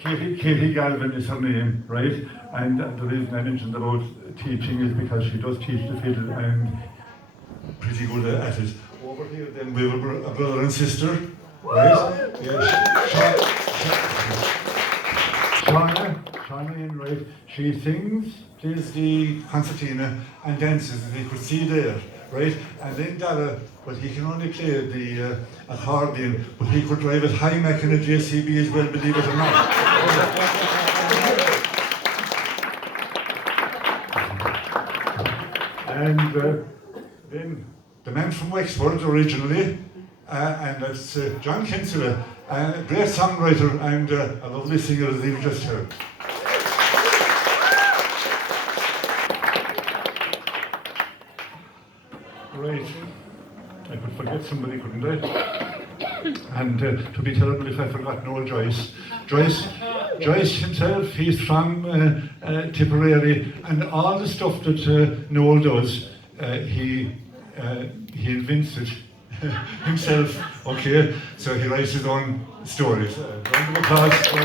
Katie Galvin is her name, right? And the reason I mentioned about teaching is because she does teach the fiddle and pretty good at it. Over here then we have a brother and sister, right? Yeah, Shauna in, right? She sings, plays the concertina and dances, as you could see there, right? And then Dara, but he can only play the accordion, but he could drive it high Mac in a JCB as well, believe it or not. And then the man from Wexford originally, and that's John Kinsella, a great songwriter and a lovely singer as you've just heard. Right, I could forget somebody, couldn't I? And to be terrible if I forgot Noel Joyce. Joyce himself, he's from Tipperary, and all the stuff that Noel does, he invents it himself, okay? So he writes his own stories. Round of applause for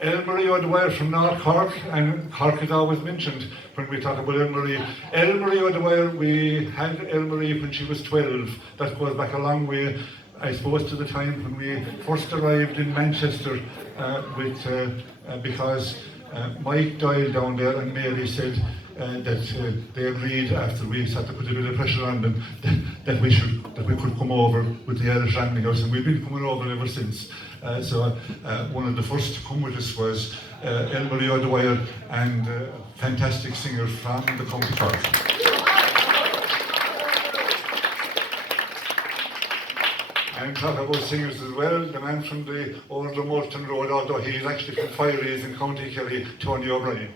Elmarie O'Dwyer from North Cork, and Cork is always mentioned when we talk about Elmarie. Elmarie O'Dwyer, we had Elmarie when she was 12. That goes back a long way, I suppose, to the time when we first arrived in Manchester because Mike Doyle down there and Mary said that they agreed after we had to put a bit of pressure on them that we could come over with the Irish Landing House, and we've been coming over ever since. So one of the first to come with us was Elmarie O'Dwyer, and a fantastic singer from the County Cork. And talk about singers as well, the man from the old Warrington Road, although he's actually from Fireys in County Kerry, Tony O'Brien.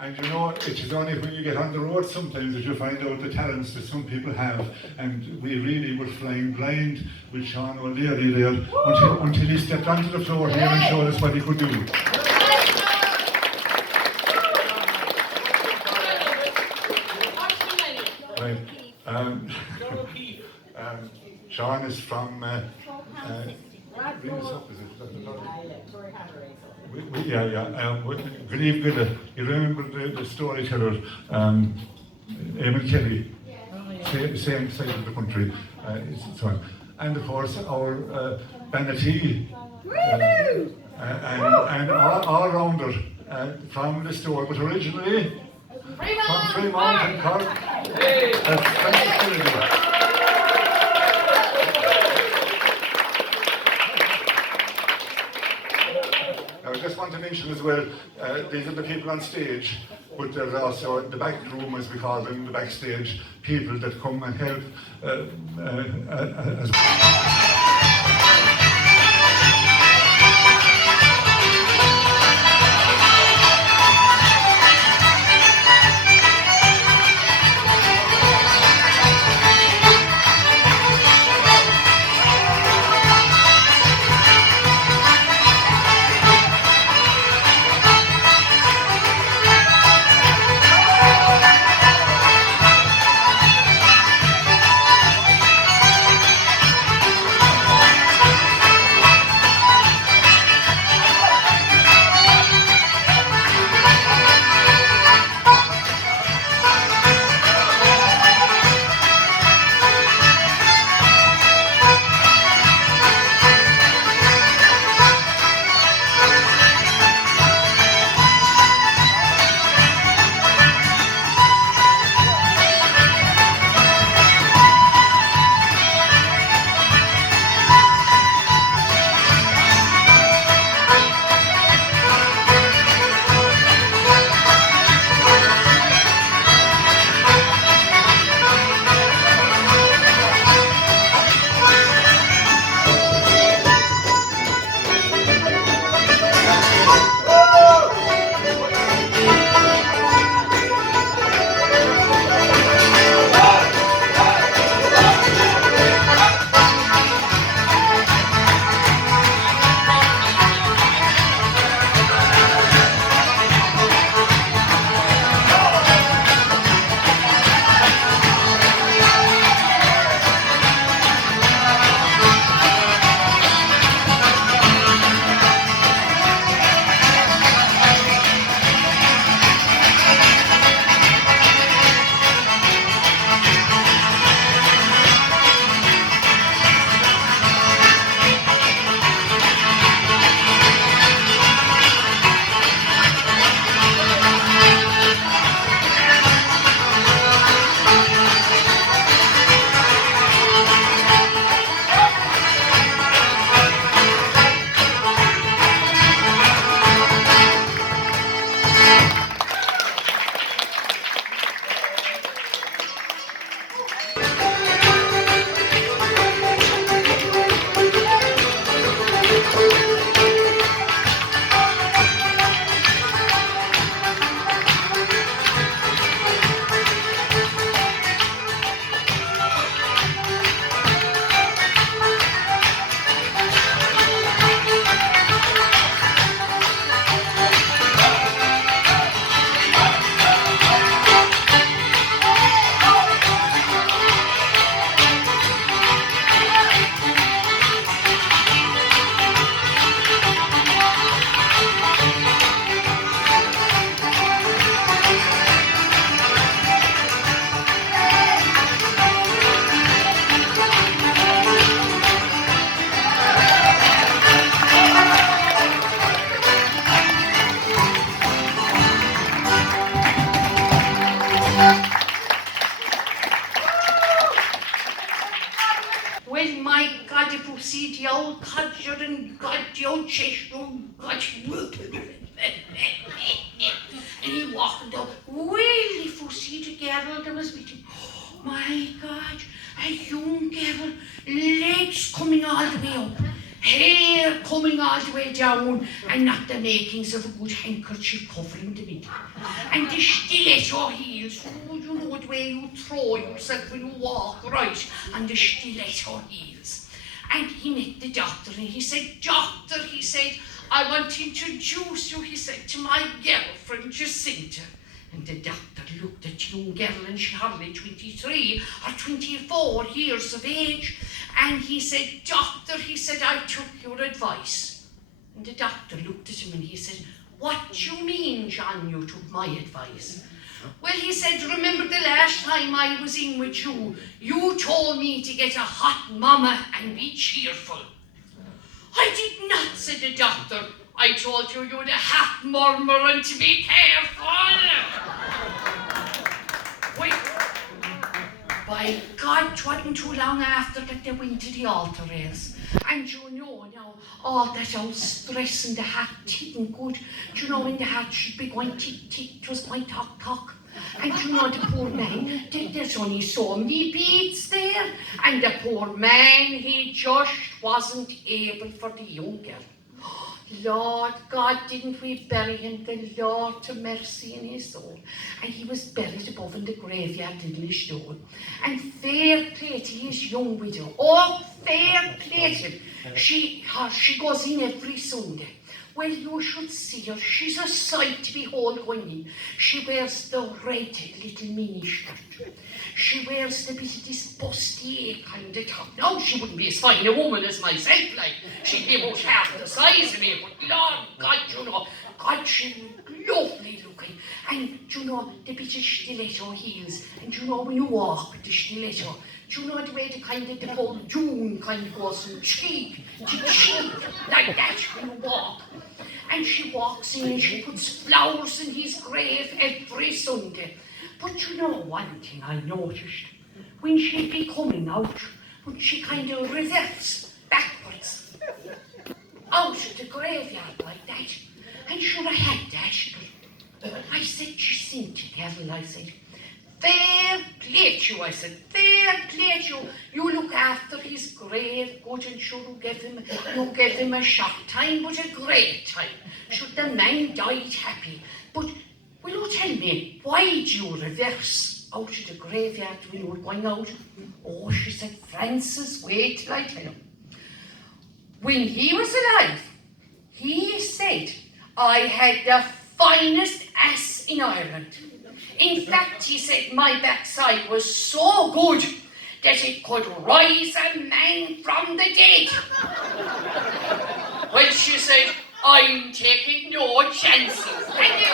And you know, it is only when you get on the road sometimes that you find out the talents that some people have. And we really were flying blind with Sean O'Leary there until he stepped onto the floor here and showed us what he could do. Right. Sean is from Grieve Gilla. You remember the storyteller, Eamon Kelly, same side of the country. And of course our Banatee and all-rounder from the store, but originally from Fremont and Cork. I just want to mention as well, these are the people on stage, but there's also the back room, as we call them, the backstage people that come and help as out chest, God, and he walked down. Well, if you see the girl that was with him, my God, a young girl, legs coming all the way up, hair coming all the way down, and not the makings of a good handkerchief covering the middle. And the stiletto heels, oh, you know the way you throw yourself when you walk, right, and the stiletto heels. And he met the doctor, and he said, Doctor, he said, I want to introduce you, he said, to my girlfriend, Jacinta. And the doctor looked at the young girl, and she hardly 23 or 24 years of age. And he said, Doctor, he said, I took your advice. And the doctor looked at him and he said, what do you mean, John, you took my advice? Well, he said, remember the last time I was in with you, you told me to get a hot mama and be cheerful. I did not, said the doctor. I told you you'd a hot murmur and to be careful. Wait. By God, it wasn't too long after that they went to the altar rails. And you know now, all that old stress and the hat ticking good. Do you know when the hat should be going tick tick, it was going tock tock. And you know the poor man, there's only so many beads there. And the poor man, he just wasn't able for the young girl. Lord God, didn't we bury him, the Lord to mercy in his soul. And he was buried above in the graveyard in Lishdon. And fair play to his young widow, oh, fair play to him. She goes in every Sunday. Well, you should see her. She's a sight to behold going in. She wears the red little mini skirt. She wears the bit of this bustier kind of top. Now, she wouldn't be as fine a woman as myself, like. She'd be about half the size of me, but Lord God, you know, God, she's lovely looking. And, you know, the bit of stiletto heels. And, you know, when you walk with the stiletto, do you know the way the kind of the whole June kind of goes from cheek to cheek, like that when you walk. And she walks in and she puts flowers in his grave every Sunday. But you know one thing I noticed, when she'd be coming out, would she kind of reverse backwards out of the graveyard like that. And sure I had that. I said, Jacinta, girl, I said, fair play to you, I said, fair play to you. You look after his grave, good, and sure you gave him a short time, but a great time. Should the man died happy. But will you tell me, why did you reverse out of the graveyard when you were going out? Oh, she said, Francis, wait till I tell you. When he was alive, he said, I had the finest ass in Ireland. In fact, he said, my backside was so good that it could rise a man from the dead. Well, she said, I'm taking no chances. Thank you.